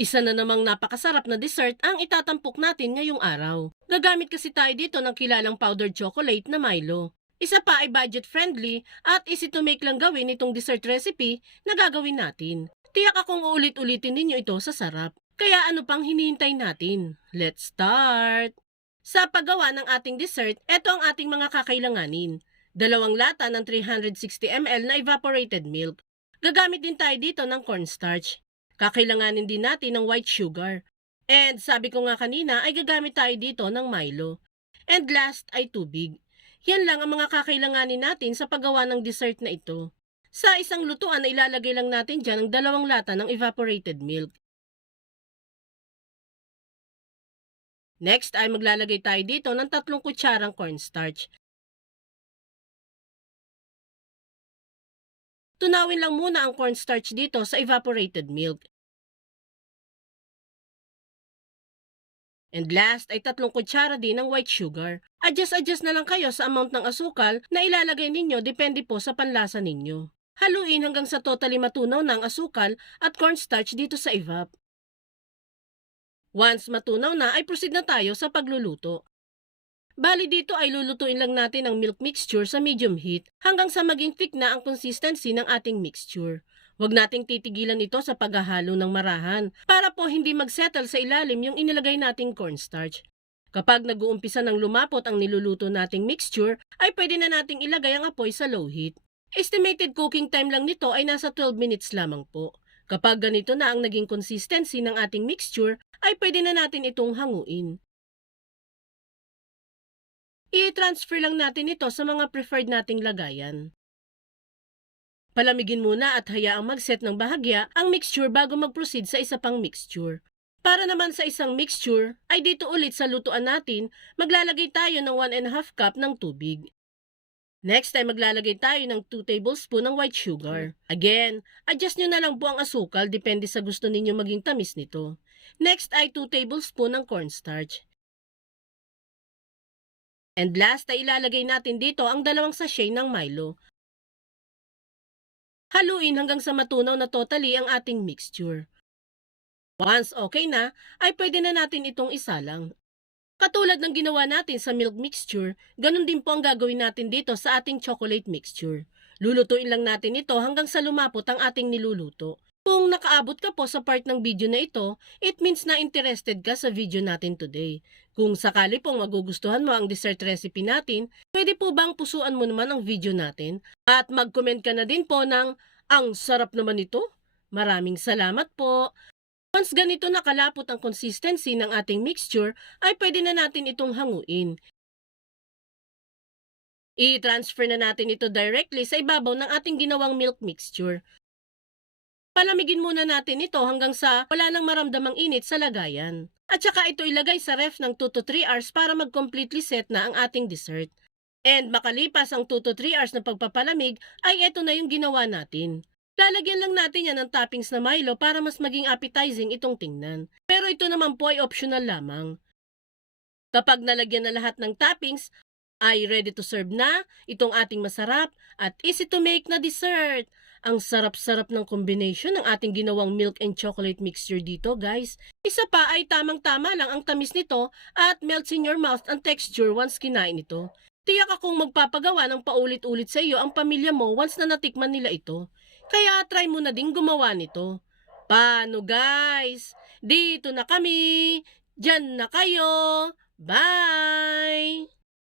Isa na namang napakasarap na dessert ang itatampok natin ngayong araw. Gagamit kasi tayo dito ng kilalang powdered chocolate na Milo. Isa pa ay budget-friendly at easy to make lang gawin itong dessert recipe na gagawin natin. Tiyak akong uulit-ulitin ninyo ito sa sarap. Kaya ano pang hinihintay natin? Let's start! Sa paggawa ng ating dessert, ito ang ating mga kakailanganin. 2 lata ng 360 ml na evaporated milk. Gagamit din tayo dito ng cornstarch. Kakailanganin din natin ng white sugar. And sabi ko nga kanina ay gagamit tayo dito ng Milo. And last ay tubig. Yan lang ang mga kakailanganin natin sa paggawa ng dessert na ito. Sa isang lutuan ay ilalagay lang natin dyan ang 2 lata ng evaporated milk. Next ay maglalagay tayo dito ng 3 kutsarang cornstarch. Tunawin lang muna ang cornstarch dito sa evaporated milk. And last ay 3 kutsara din ng white sugar. Adjust na lang kayo sa amount ng asukal na ilalagay ninyo depende po sa panlasa ninyo. Haluin hanggang sa totally matunaw na ang asukal at cornstarch dito sa evap. Once matunaw na ay proceed na tayo sa pagluluto. Bali dito ay lulutuin lang natin ang milk mixture sa medium heat hanggang sa maging thick na ang consistency ng ating mixture. Huwag nating titigilan ito sa paghahalo ng marahan para po hindi magsettle sa ilalim yung inilagay nating cornstarch. Kapag nag-uumpisa ng lumapot ang niluluto nating mixture, ay pwede na nating ilagay ang apoy sa low heat. Estimated cooking time lang nito ay nasa 12 minutes lamang po. Kapag ganito na ang naging consistency ng ating mixture, ay pwede na natin itong hanguin. I-transfer lang natin ito sa mga preferred nating lagayan. Palamigin muna at hayaang mag-set ng bahagya ang mixture bago mag-proceed sa isa pang mixture. Para naman sa isang mixture, ay dito ulit sa lutuan natin, maglalagay tayo ng 1½ cup ng tubig. Next ay maglalagay tayo ng 2 tablespoon ng white sugar. Again, adjust nyo na lang po ang asukal depende sa gusto ninyo maging tamis nito. Next ay 2 tablespoon ng cornstarch. And last ay ilalagay natin dito ang 2 sachet ng Milo. Haluin hanggang sa matunaw na totally ang ating mixture. Once okay na, ay pwede na natin itong isalang. Katulad ng ginawa natin sa milk mixture, ganun din po ang gagawin natin dito sa ating chocolate mixture. Lulutuin lang natin ito hanggang sa lumapot ang ating niluluto. Kung nakaabot ka po sa part ng video na ito, it means na interested ka sa video natin today. Kung sakali pong magugustuhan mo ang dessert recipe natin, pwede po bang pusuan mo naman ang video natin? At mag-comment ka na din po ng, "Ang sarap naman ito." Maraming salamat po! Once ganito nakalapot ang consistency ng ating mixture, ay pwede na natin itong hanguin. I-transfer na natin ito directly sa ibabaw ng ating ginawang milk mixture. Palamigin muna natin ito hanggang sa wala nang maramdamang init sa lagayan. At saka ito ilagay sa ref ng 2 to 3 hours para mag-completely set na ang ating dessert. And makalipas ang 2 to 3 hours na pagpapalamig, ay ito na yung ginawa natin. Lalagyan lang natin yan ng toppings na Milo para mas maging appetizing itong tingnan. Pero ito naman po ay optional lamang. Kapag nalagyan na lahat ng toppings, ay ready to serve na itong ating masarap at easy to make na dessert. Ang sarap-sarap ng combination ng ating ginawang milk and chocolate mixture dito, guys. Isa pa ay tamang-tama lang ang tamis nito at melts in your mouth ang texture once kinain ito. Tiyak akong magpapagawa ng paulit-ulit sa iyo ang pamilya mo once na natikman nila ito. Kaya try mo na din gumawa nito. Paano guys? Dito na kami! Diyan na kayo! Bye!